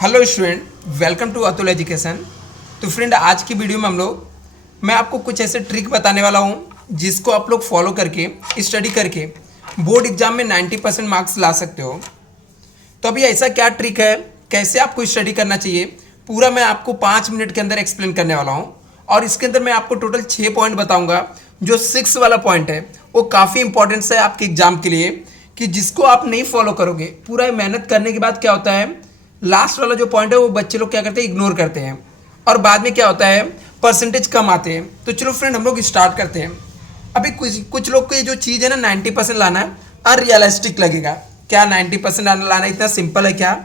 Hello student, welcome to Atul education. तो friend, आज की वीडियो में मैं आपको कुछ ऐसे ट्रिक बताने वाला हूँ जिसको आप लोग फॉलो करके स्टडी करके बोर्ड एग्जाम में 90% मार्क्स ला सकते हो। तो अभी ऐसा क्या ट्रिक है, कैसे आपको स्टडी करना चाहिए, पूरा मैं आपको 5 मिनट के अंदर एक्सप्लेन करने वाला हूँ। और इसके अंदर मैं आपको टोटल 6 पॉइंट बताऊँगा। जो 6 वाला पॉइंट है वो काफ़ी इंपॉर्टेंस है आपके एग्जाम के लिए, कि जिसको आप नहीं फॉलो करोगे, पूरा मेहनत करने के बाद क्या होता है, लास्ट वाला जो पॉइंट है वो बच्चे लोग क्या करते हैं, इग्नोर करते हैं। और बाद में क्या होता है, परसेंटेज कम आते हैं। तो चलो फ्रेंड, हम लोग स्टार्ट करते हैं। अभी कुछ लोग को ये जो चीज़ है ना 90% लाना अनरियलिस्टिक लगेगा। क्या 90% लाना इतना सिंपल है क्या?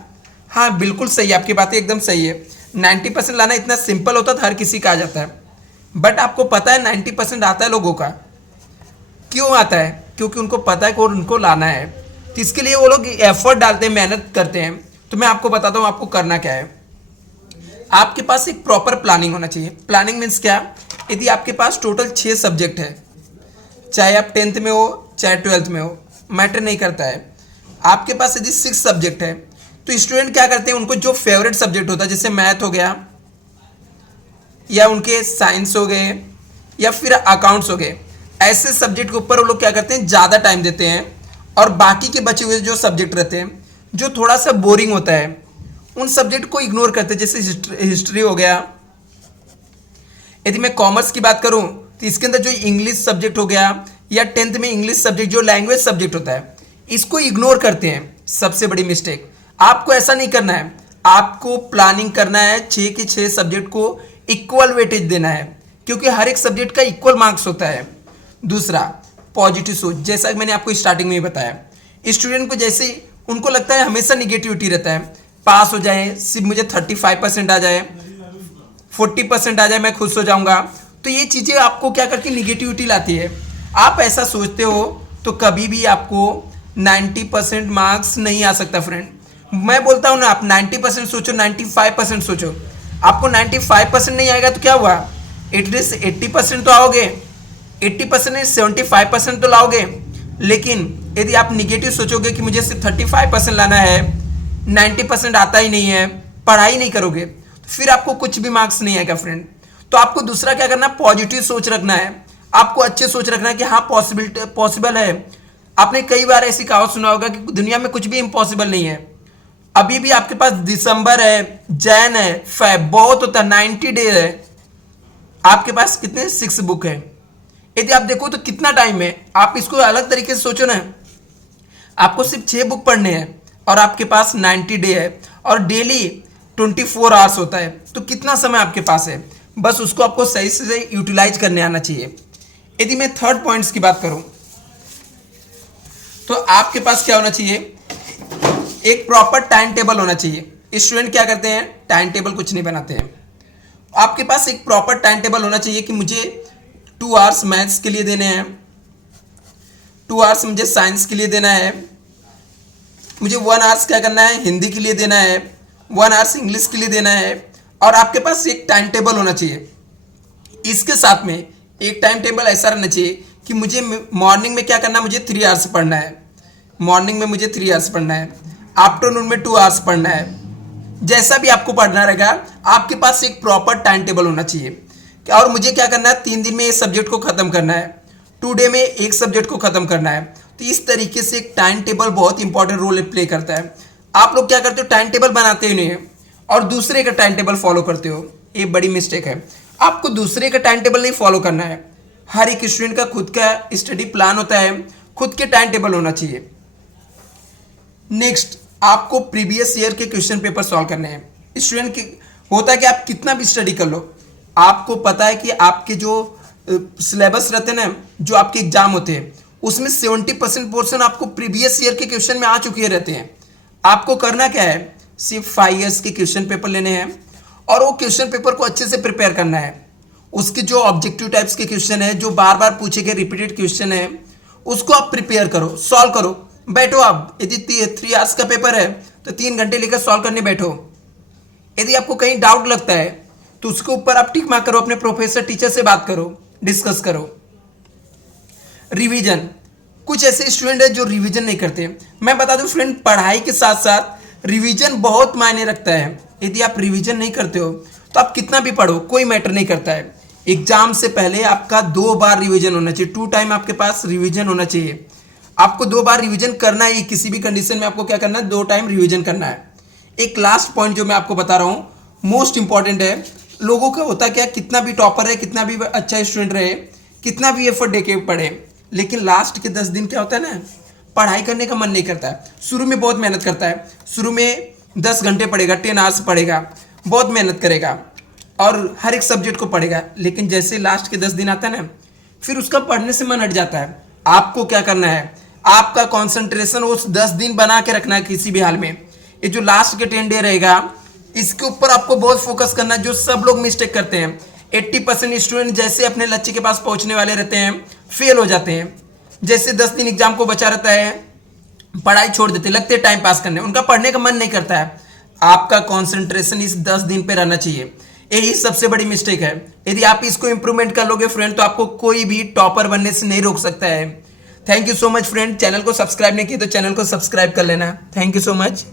हाँ, बिल्कुल सही है, आपकी बातें एकदम सही है। 90% लाना इतना सिंपल होता तो हर किसी का आ जाता है। बट आपको पता है 90% आता है लोगों का, क्यों आता है? क्योंकि उनको पता है कि उनको लाना है। तो इसके लिए वो लोग एफर्ट डालते हैं, मेहनत करते हैं। तो मैं आपको बताता हूँ आपको करना क्या है। आपके पास एक प्रॉपर प्लानिंग होना चाहिए। प्लानिंग मीन्स क्या? यदि आपके पास टोटल 6 सब्जेक्ट है, चाहे आप 10th में हो चाहे 12th में हो, मैटर नहीं करता है। आपके पास यदि 6 सब्जेक्ट है तो स्टूडेंट क्या करते हैं, उनको जो फेवरेट सब्जेक्ट होता है, जैसे मैथ हो गया या उनके साइंस हो गए या फिर अकाउंट्स हो गए, ऐसे सब्जेक्ट के ऊपर वो लोग क्या करते हैं, ज़्यादा टाइम देते हैं। और बाकी के बचे हुए जो सब्जेक्ट रहते हैं, जो थोड़ा सा बोरिंग होता है, उन सब्जेक्ट को इग्नोर करते हैं। जैसे हिस्ट्री हो गया। यदि मैं कॉमर्स की बात करूं तो इसके अंदर जो इंग्लिश सब्जेक्ट हो गया, या 10th में इंग्लिश सब्जेक्ट जो लैंग्वेज सब्जेक्ट होता है, इसको इग्नोर करते हैं। सबसे बड़ी मिस्टेक। आपको ऐसा नहीं करना है, आपको प्लानिंग करना है। 6 के 6 सब्जेक्ट को इक्वल वेटेज देना है, क्योंकि हर एक सब्जेक्ट का इक्वल मार्क्स होता है। दूसरा, पॉजिटिव सोच। जैसा कि मैंने आपको स्टार्टिंग में ही बताया, स्टूडेंट को जैसे उनको लगता है हमेशा निगेटिविटी रहता है, पास हो जाए, सिर्फ मुझे 35% आ जाए, 40% आ जाए, मैं खुश हो जाऊंगा। तो ये चीज़ें आपको क्या करके निगेटिविटी लाती है। आप ऐसा सोचते हो तो कभी भी आपको 90% मार्क्स नहीं आ सकता फ्रेंड। मैं बोलता हूँ ना, आप 90% सोचो, 95% सोचो। आपको 95% नहीं आएगा तो क्या हुआ, एटलीस्ट 80% तो आओगे। 80% नहीं, 75% तो लाओगे। लेकिन यदि आप निगेटिव सोचोगे कि मुझे सिर्फ 35% लाना है, 90% आता ही नहीं है, पढ़ाई नहीं करोगे, तो फिर आपको कुछ भी मार्क्स नहीं आएगा फ्रेंड। तो आपको दूसरा क्या करना, पॉजिटिव सोच रखना है। आपको अच्छे सोच रखना है कि हाँ, पॉसिबल है। आपने कई बार ऐसी कहावत सुना होगा कि दुनिया में कुछ भी इम्पॉसिबल नहीं है। अभी भी आपके पास दिसंबर है, जैन है, फेब, बहुत होता है, 90 डे है। आपके पास कितने 6 बुक है। यदि आप देखो तो कितना टाइम है। आप इसको अलग तरीके से सोचो ना, आपको सिर्फ 6 बुक पढ़ने हैं और आपके पास 90 डे है और डेली 24 आवर्स होता है। तो कितना समय आपके पास है, बस उसको आपको सही से यूटिलाइज करने आना चाहिए। यदि मैं थर्ड पॉइंट्स की बात करूं तो आपके पास क्या होना चाहिए, एक प्रॉपर टाइम टेबल होना चाहिए। स्टूडेंट क्या करते हैं, टाइम टेबल कुछ नहीं बनाते हैं। आपके पास एक प्रॉपर टाइम टेबल होना चाहिए कि मुझे 2 आवर्स मैथ्स के लिए देने हैं, 2 आवर्स मुझे साइंस के लिए देना है, मुझे 1 आवर्स क्या करना है, हिंदी के लिए देना है, 1 आवर्स इंग्लिश के लिए देना है। और आपके पास एक टाइम टेबल होना चाहिए। इसके साथ में एक टाइम टेबल ऐसा रहना चाहिए कि मुझे मॉर्निंग में क्या करना है, मुझे 3 आवर्स पढ़ना है। मॉर्निंग में मुझे 3 आवर्स पढ़ना है, आफ्टरनून में 2 आवर्स पढ़ना है। जैसा भी आपको पढ़ना रहेगा, आपके पास एक प्रॉपर टाइम टेबल होना चाहिए। और मुझे क्या करना है, 3 दिन में इस सब्जेक्ट को खत्म करना है, 2 डे में एक सब्जेक्ट को खत्म करना है। तो इस तरीके से एक टाइम टेबल बहुत इंपॉर्टेंट रोल प्ले करता है। आप लोग क्या करते हो, टाइम टेबल बनाते ही नहीं है और दूसरे का टाइम टेबल फॉलो करते हो। ये बड़ी मिस्टेक है। आपको दूसरे का टाइम टेबल नहीं फॉलो करना है। हर एक स्टूडेंट का खुद का स्टडी प्लान होता है, खुद के टाइम टेबल होना चाहिए। नेक्स्ट, आपको प्रीवियस ईयर के क्वेश्चन पेपर सॉल्व करने हैं। स्टूडेंट की होता है कि आप कितना भी स्टडी कर लो, आपको पता है कि आपके जो सिलेबस रहते हैं ना, जो आपके एग्जाम होते हैं, उसमें 70% पोर्शन आपको प्रीवियस ईयर के क्वेश्चन में आ चुके रहते हैं। आपको करना क्या है, सिर्फ 5 ईयर्स के क्वेश्चन पेपर लेने हैं और वो क्वेश्चन पेपर को अच्छे से प्रिपेयर करना है। उसके जो ऑब्जेक्टिव टाइप्स के क्वेश्चन है, जो बार बार पूछे गए रिपीटेड क्वेश्चन है, उसको आप प्रिपेयर करो, सॉल्व करो। बैठो आप, यदि 3 आवर्स का पेपर है तो 3 घंटे लेकर सॉल्व करने बैठो। यदि आपको कहीं डाउट लगता है तो उसके ऊपर आप टिक मार्क करो, अपने प्रोफेसर टीचर से बात करो, डिस्कस करो। रिवीजन, कुछ ऐसे स्टूडेंट है जो रिवीजन नहीं करते। मैं बता दूं फ्रेंड, पढ़ाई के साथ साथ रिवीजन बहुत मायने रखता है। यदि आप रिवीजन नहीं करते हो तो आप कितना भी पढ़ो कोई मैटर नहीं करता है। एग्जाम से पहले आपका 2 बार रिवीजन होना चाहिए, 2 टाइम आपके पास रिवीजन होना चाहिए। आपको 2 बार रिवीजन करना ही, किसी भी कंडीशन में आपको क्या करना है, 2 टाइम रिवीजन करना है। एक लास्ट पॉइंट जो मैं आपको बता रहा हूँ मोस्ट इंपॉर्टेंट है। लोगों का होता क्या, कितना भी टॉपर है, कितना भी अच्छा स्टूडेंट रहे, कितना भी एफर्ट देके पढ़े, लेकिन लास्ट के 10 दिन क्या होता है ना, पढ़ाई करने का मन नहीं करता है। शुरू में बहुत मेहनत करता है, शुरू में 10 घंटे पढ़ेगा, 10 आवर्स पढ़ेगा, बहुत मेहनत करेगा और हर एक सब्जेक्ट को पढ़ेगा, लेकिन जैसे लास्ट के 10 दिन आता है ना, फिर उसका पढ़ने से मन हट जाता है। आपको क्या करना है, आपका कॉन्सेंट्रेशन उस 10 दिन बना के रखना है किसी भी हाल में। ये जो लास्ट के 10 डे रहेगा, इसके ऊपर आपको बहुत फोकस करना है। जो सब लोग मिस्टेक करते हैं, 80% स्टूडेंट जैसे अपने लक्ष्य के पास पहुंचने वाले रहते हैं, फेल हो जाते हैं। जैसे 10 दिन एग्जाम को बचा रहता है, पढ़ाई छोड़ देते, लगते टाइम पास करने, उनका पढ़ने का मन नहीं करता है। आपका कंसंट्रेशन इस 10 दिन पे रहना चाहिए। यही सबसे बड़ी मिस्टेक है। यदि आप इसको इंप्रूवमेंट कर लोगे फ्रेंड, तो आपको कोई भी टॉपर बनने से नहीं रोक सकता है। Thank you so much friend. Channel को सब्सक्राइब नहीं किया तो चैनल को सब्सक्राइब कर लेना। Thank you so much.